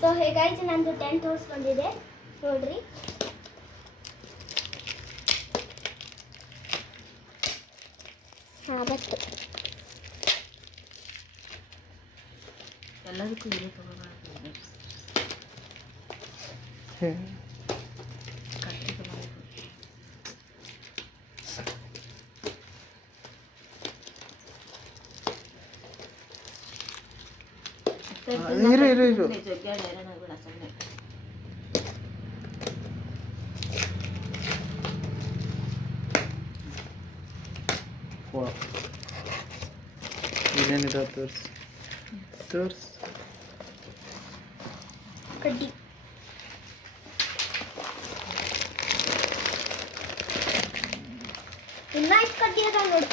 So ಹೇಗಾಯ್ತು ನಂದು 10 house ಬಂದಿದೆ ನೋಡ್ರಿ. ಹಾಂ ಬತ್ತು ಎಲ್ಲದಕ್ಕೂ ಇದೆ ತಗೋಬಾರ್ದು. ಕಟ್ಟಿ ತಗೋಬೇಕು. ಇರು ಏನೇನಿದೆ ತೋರ್ಸ್ ಕಡ್ಡಿ. ಇನ್ನ ಇಷ್ಟು ಕಡ್ಡಿ ಅದ ನೋಡಿ.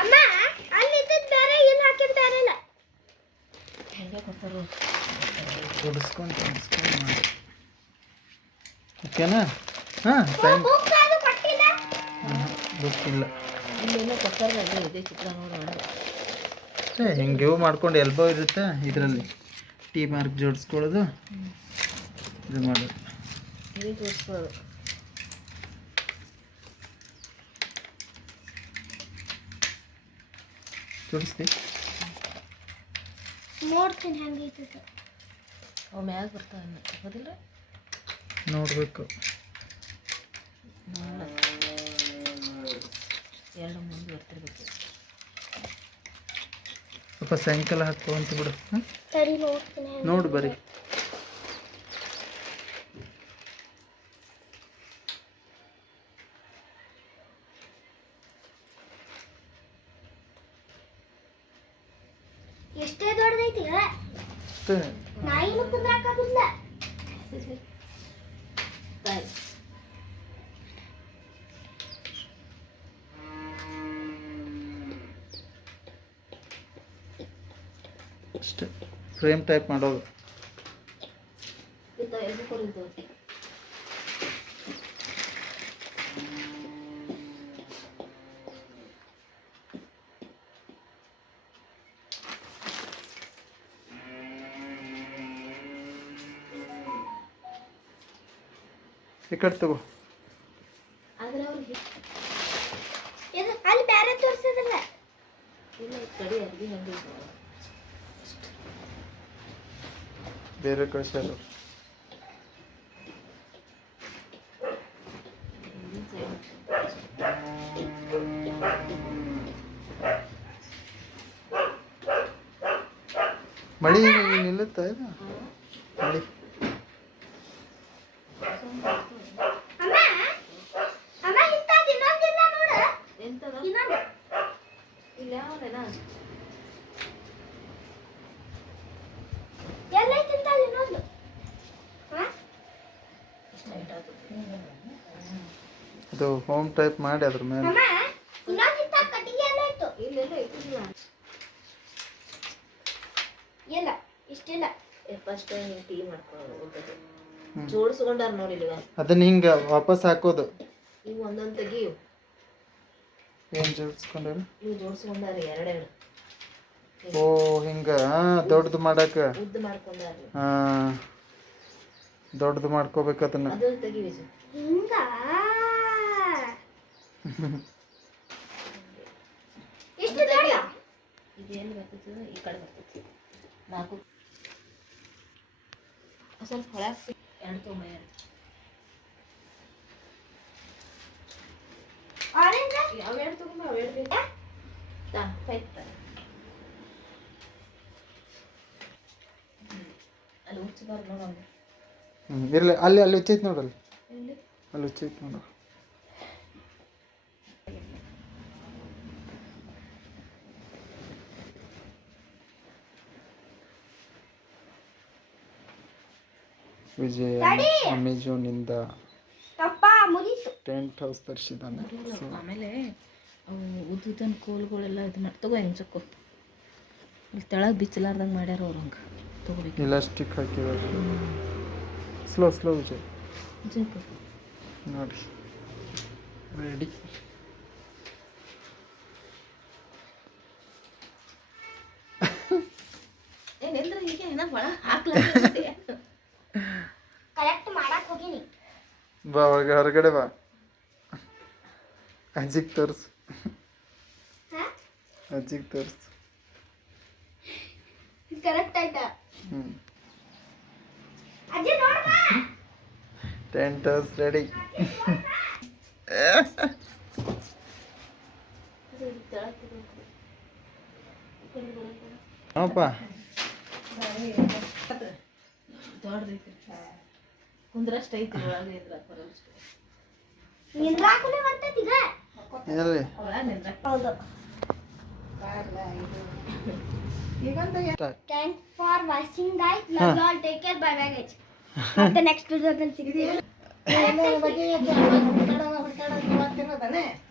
ಅಮ್ಮ ಅಲ್ಲಿ ಇದ್ದದ್ದು ಬೇರೆ, ಇಲ್ಲಿ ಹಾಕಿದ್ದು ಬೇರೆ ಇಲ್ಲ. ಹೆಂಗೆ ಕೊಡ್ತಾರೋ ಜೋಡಿಸ್ಕೊಂಡು ಮಾಡಿ ಓಕೆನಾ? ಹಾಂ ಸೈನ್ ಬುಕ್ ಅದು ಕೊಟ್ಟಿಲ್ಲ. ಗೊತ್ತಿಲ್ಲ. ಇಲ್ಲೇನೋ ಕೊಡ್ತಾರಲ್ಲ ಇದೇ ಚಿತ್ರ ನೋಡಿ. ಹಿಂಗೆ ಇವು ಮಾಡ್ಕೊಂಡು ಎಲ್ಬೋ ಇರುತ್ತೆ ಇದರಲ್ಲಿ ಟೀ ಮಾರ್ಕ್ ಜೋಡಿಸ್ಕೊಳ್ಳೋದು ಇದು ಮಾಡೋದು. ಇದೇ ತೋರಿಸ್ಬೋದು. ಜೋಡಿಸ್ತಿ ನೋಡ್ತೀನಿ ಹೆಂಗೈತೆ. ಅವು ಮ್ಯಾಗ ಬರ್ತಾವೆ ಹೌದಿಲ್ಲ? ನೋಡಬೇಕು. ಎರಡು ಮುಂದೆ ಬರ್ತಿರ್ಬೇಕು. ಸ್ವಲ್ಪ ಸಾಯಂಕಾಲ ಹಾಕುವಂತ ಬಿಡು. ಸರಿ ನೋಡ್ತೀನಿ. ನೋಡು ಬರೀ ಎಷ್ಟೇ ದೊಡ್ಡದೈತಿ ನಾಯಿನೂ ಕುಂದ್ರಾಕಾಗುದಿಲ್ಲ. ಅಷ್ಟೇ ಫ್ರೇಮ್ ಟೈಪ್ ಮಾಡೋದು. ಈ ಕಡೆ ತಗೋ. ಅಲ್ಲಿ ಬೇರೆ ತೋರಿಸಿದ್ರಲ್ಲ. ಬೇರೆ ಕಳ್ಸ್ಯಾರ. ಮಳಿ ನಿಲ್ಲುತ್ತಾ ಇದು ಮಳಿ? ಅದು ಹೋಮ್ ಟೈಪ್ ಮಾಡಿ ಅದ್ರ ಮೇಲೆ ಇಲ್ಲ ಇಷ್ಟಿಲ್ಲ. ಫಸ್ಟ್ ಟೀ ಮಾಡ್ಕೊಂಡು ಜೋಡಿಸ್ಕೊಂಡಾರ ನೋಡಿ ಇಲ್ಲಿಗ. ಅದನ್ನ ಹಿಂಗೆ ವಾಪಸ್ ಹಾಕೋದು. ಇವು ಒಂದೊಂದು ತೆಗಿಯು. ಏನು ಜೋಡಿಸ್ಕೊಂಡಾರ? ಇವು ಜೋಡಿಸ್ಕೊಂಡಾರ ಎರಡೆರಡು. ಓ ಹಿಂಗ ದೊಡ್ಡದು ಮಾಡಕ ಉದ್ದ ಮಾಡ್ಕೊಂಡಾರ. ಹಾಂ ದೊಡ್ಡದು ಮಾಡ್ಕೋಬೇಕು ಅದನ್ನ. ಅದು ತೆಗಿವಿ ಹಿಂಗ. ಎಷ್ಟು ದೊಡ್ಡ? ಇದೇನು ಬರ್ತೈತಿ ಈ ಕಡೆ ಬರ್ತೈತಿ. 4 ಸ್ವಲ್ಪ ಹೊಳಾಕ್ಸಿ 2 ತೊಗೊಂಬ. ಆರೆಂಜ್ ಯಾವ 2 ತೊಗೊಂಬ? ಅವು 2 ಬೇಕಾ? ಫೈಟ್ ಅಲ್ಲಿ ಹುಚ್ಚಬಾರ್ದು ನೋಡೋದು. ಇರಲಿ ಅಲ್ಲಿ ಹುಚ್ಚೈತಿ ನೋಡಲ್ಲಿ. ಅಲ್ಲಿ ಹುಚ್ಚೈತಿ ನೋಡು. ವಿಜಯ ಅಮೆಜಾನಿಂದ ಟೆಂಟ್ ಹೌಸ್ ತರಿಸಿದ್ದಾನೆ. ಆಮೇಲೆ ಅವು ಉದ್ದುದನ್ ಕೋಲ್ಗಳೆಲ್ಲ ಇದು ಮಾಡಿ ತಗೋ. ಹೆಂಗೆ ಚೊಕ್ಕು ಇಲ್ಲಿ ತೆಳಗೆ ಬಿಚ್ಚಲಾರ್ದಂಗೆ ಮಾಡ್ಯಾರ ಅವ್ರು. ಹಂಗೆ ತಗೋಬೇಕು. ಇಲಾಸ್ಟಿಕ್ ಹಾಕಿದ್ದಾರೆ. ಸ್ಲೋ ವಿಜಯ್ ನೋಡಿ ರೆಡಿ. ಏನ ಒಳಗೆ ಹಾಕ್ಲಾರ್ದೆ ಕರೆಕ್ಟ್ ಮಾಡಕ್ ಹೋಗಿನಿ. ಬಾ ಒಳಗೆ ಹೊರಗಡೆ ಬಾ. ಅಜ್ಜಿಗೆ ತೋರಿಸು, ಹಾ ಅಜ್ಜಿಗೆ ತೋರಿಸು. ಕರೆಕ್ಟ್ ಆಯ್ತಾ? ಹ್ಞೂ ಅಜ್ಜಿ ನೋಡ್ಬಾ. Tent house ready. ಹಾಂಪ್ಪ ದೊಡ್ಡದೈತಿ ಕುಂದ್ರಷ್ಟು ಐತಿ ಒಳಗೆ ಇದ್ರಾಗ ಬರೋಷ್ಟು ನಿಂದ್ರಾಕುನೇ ಬರ್ತೈತಿ ಈಗ. ಎಲ್ಲಿ ಒಳಗೆ ನಿಂದ್ರಾಕ ಹೌದು. Start. Thanks for watching guys. Love you all. Take care. Bye bye guys. ಮತ್ತೆ ನೆಕ್ಸ್ಟ್ ವಿಡಿಯೋದಲ್ಲಿ ಸಿಗ್ತೀವಿ.